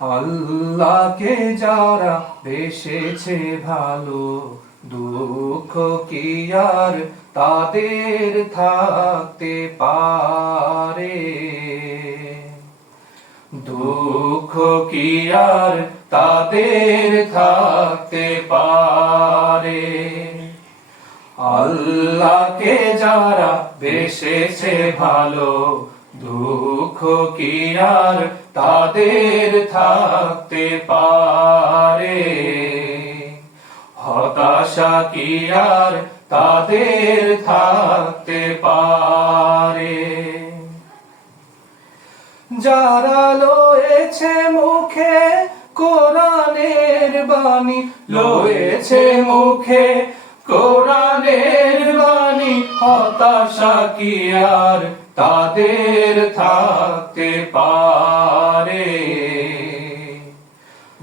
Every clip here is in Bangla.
আল্লাহকে যারা বেসেছে ভালো, দুঃখ কি আর তাদের থাকতে পারে? দুঃখ কি আর তাদের থাকতে পারে? আল্লাহকে যারা বেসেছে ভালো, দুঃখ কি আর তাদের থাকতে পারে? হতাশা কি আর তাদের থাকতে পারে? যারা লয়েছে মুখে কোরআনের বাণী, লয়েছে মুখে কোরআনের বাণী, হতাশা কি আর তাদের থাকতে পারে?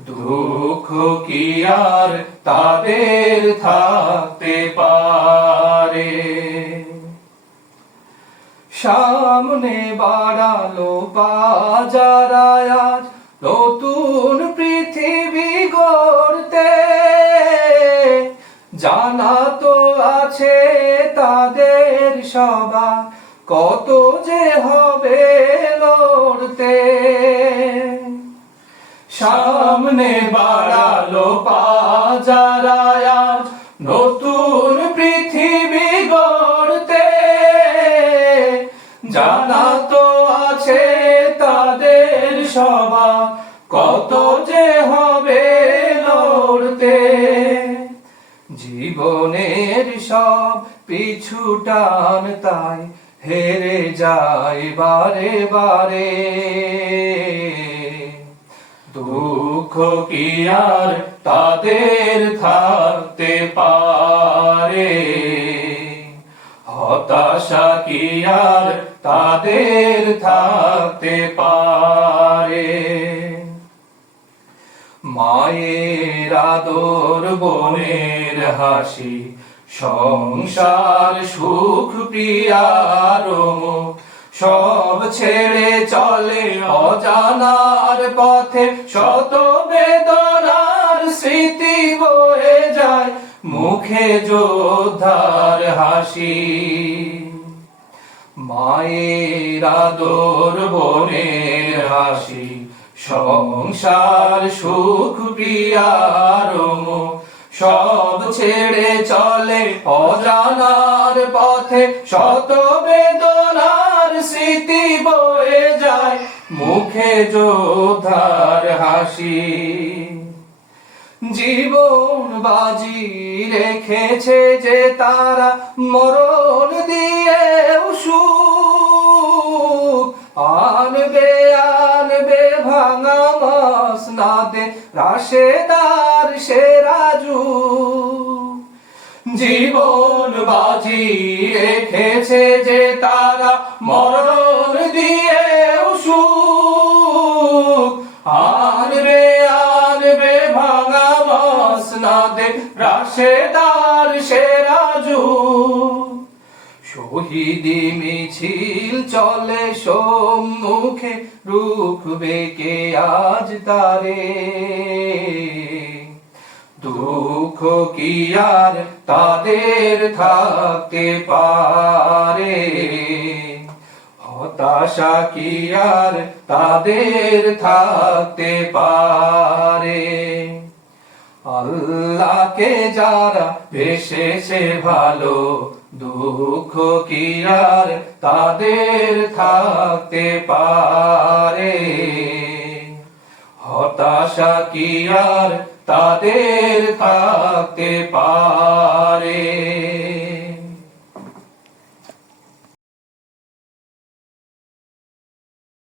দুঃখ কি আর তাদের থাকতে পারে? সামনে বাড়ালো বাজার আজ নতুন পৃথিবী গড়তে, জানা তো আছে তাদের সবার কত যে হবে লড়তে। সামনে বাড়ালো বাজার আজ নতুন পৃথিবী গড়তে, জানা তো আছে তাদের সবার কত যে হবে লড়তে। জীবনের সব পিছু টান তাই হেরে যায় বারে বারে। দুঃখ কি আর তাদের থাকতে পারে? হতাশা কি আর তাদের থাকতে পারে? মায়ের আদর, বোনের হাসি, সংসার সুখ প্রিয়ার মুখ, সব ছেড়ে চলে অজানার পথে। শত বেদনার স্মৃতি বয়ে যায় মুখে যোদ্ধার হাসি। মায়ের আদর, বোনের হাসি, সংসার সুখ প্রিয়ার মুখ, সব ছেড়ে চলে অজানার পথে। শত বেদনার স্মৃতি বয়ে যায় মুখে যোদ্ধার হাসি। জীবন বাজি রেখেছে যে তারা, মরণ দিয়েও সুখ আনবে আনবে ভাঙা মসনদে রাশেদার সেরাজু। জীবন বাজি রেখেছে যে তারা, মরণ দিয়েও সুখ আনবে আনবে ভাঙা মসনদে রাশেদার সেরাজু। শহীদি মিছিল চলে সম্মুখে, রুখবে কে আজ তারে? দুঃখ কি আর তাদের থাকতে পারে? হতাশা কি আর তাদের থাকতে পারে? আল্লাহকে যারা বেসেছে ভালো, দুঃখ কি আর তাদের থাকতে পারে? হতাশা কি আর তাদের থাকতে পারে?